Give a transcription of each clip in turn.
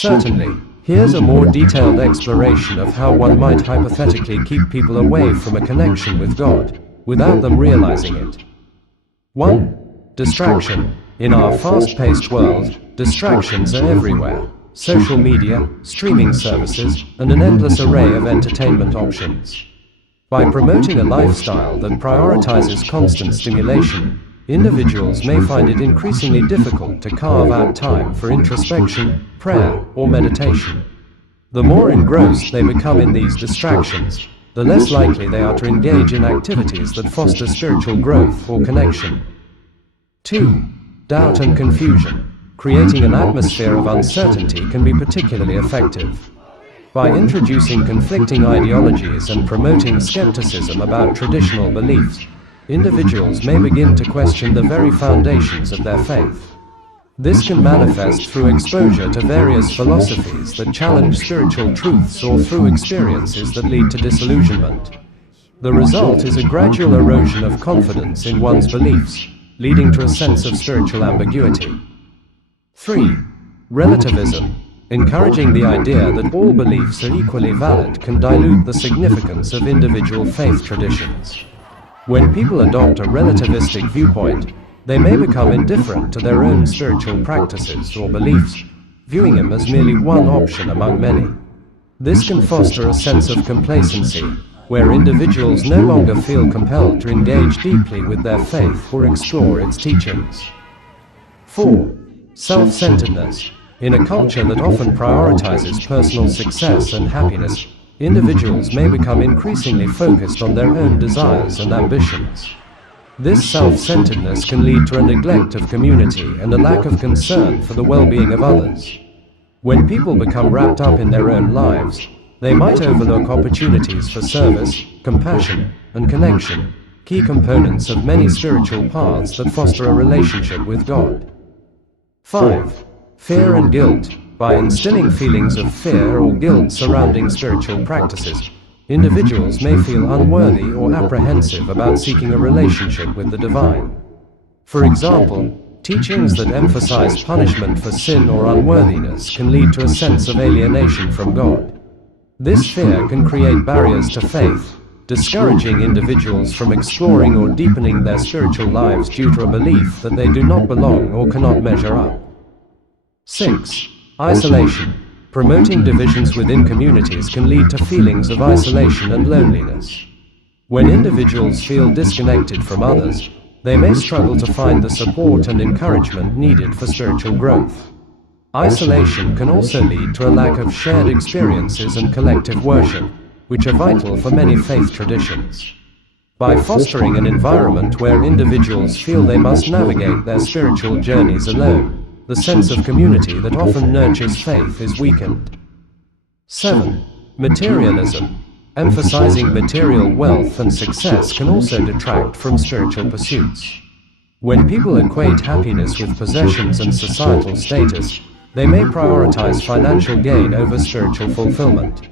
Certainly, here's a more detailed exploration of how one might hypothetically keep people away from a connection with God, without them realizing it. 1. Distraction. In our fast-paced world, distractions are everywhere. Social media, streaming services, and an endless array of entertainment options. By promoting a lifestyle that prioritizes constant stimulation, individuals may find it increasingly difficult to carve out time for introspection, prayer, or meditation. The more engrossed they become in these distractions, the less likely they are to engage in activities that foster spiritual growth or connection. 2. Doubt and confusion. Creating an atmosphere of uncertainty can be particularly effective. By introducing conflicting ideologies and promoting skepticism about traditional beliefs, individuals may begin to question the very foundations of their faith. This can manifest through exposure to various philosophies that challenge spiritual truths or through experiences that lead to disillusionment. The result is a gradual erosion of confidence in one's beliefs, leading to a sense of spiritual ambiguity. 3. Relativism. Encouraging the idea that all beliefs are equally valid can dilute the significance of individual faith traditions. When people adopt a relativistic viewpoint, they may become indifferent to their own spiritual practices or beliefs, viewing them as merely one option among many. This can foster a sense of complacency, where individuals no longer feel compelled to engage deeply with their faith or explore its teachings. 4. Self-centeredness. In a culture that often prioritizes personal success and happiness, individuals may become increasingly focused on their own desires and ambitions. This self-centeredness can lead to a neglect of community and a lack of concern for the well-being of others. When people become wrapped up in their own lives, they might overlook opportunities for service, compassion, and connection, key components of many spiritual paths that foster a relationship with God. 5. Fear and guilt. By instilling feelings of fear or guilt surrounding spiritual practices, individuals may feel unworthy or apprehensive about seeking a relationship with the divine. For example, teachings that emphasize punishment for sin or unworthiness can lead to a sense of alienation from God. This fear can create barriers to faith, discouraging individuals from exploring or deepening their spiritual lives due to a belief that they do not belong or cannot measure up. 6. Isolation. Promoting divisions within communities can lead to feelings of isolation and loneliness. When individuals feel disconnected from others, they may struggle to find the support and encouragement needed for spiritual growth. Isolation can also lead to a lack of shared experiences and collective worship, which are vital for many faith traditions. By fostering an environment where individuals feel they must navigate their spiritual journeys alone, the sense of community that often nurtures faith is weakened. 7. Materialism. Emphasizing material wealth and success can also detract from spiritual pursuits. When people equate happiness with possessions and societal status, they may prioritize financial gain over spiritual fulfillment.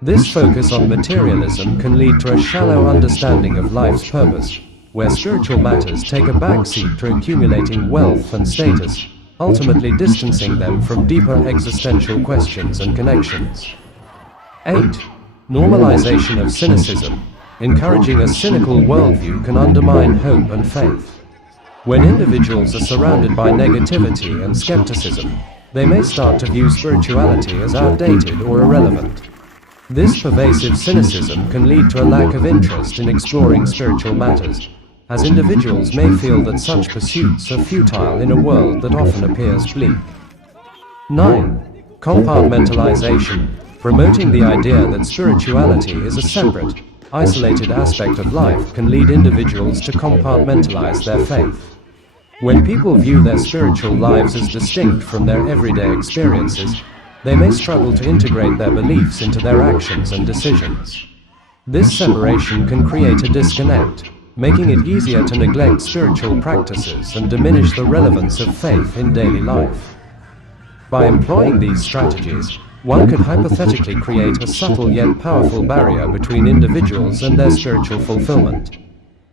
This focus on materialism can lead to a shallow understanding of life's purpose, where spiritual matters take a backseat to accumulating wealth and status, ultimately distancing them from deeper existential questions and connections. 8. Normalization of cynicism. Encouraging a cynical worldview can undermine hope and faith. When individuals are surrounded by negativity and skepticism, they may start to view spirituality as outdated or irrelevant. This pervasive cynicism can lead to a lack of interest in exploring spiritual matters, as individuals may feel that such pursuits are futile in a world that often appears bleak. 9. Compartmentalization. Promoting the idea that spirituality is a separate, isolated aspect of life can lead individuals to compartmentalize their faith. When people view their spiritual lives as distinct from their everyday experiences, they may struggle to integrate their beliefs into their actions and decisions. This separation can create a disconnect, making it easier to neglect spiritual practices and diminish the relevance of faith in daily life. By employing these strategies, one could hypothetically create a subtle yet powerful barrier between individuals and their spiritual fulfillment.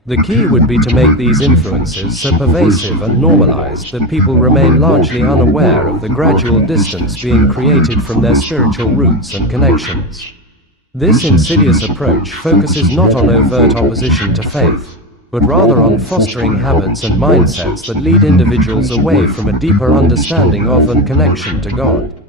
The key would be to make these influences so pervasive and normalized that people remain largely unaware of the gradual distance being created from their spiritual roots and connections. This insidious approach focuses not on overt opposition to faith, but rather on fostering habits and mindsets that lead individuals away from a deeper understanding of and connection to God.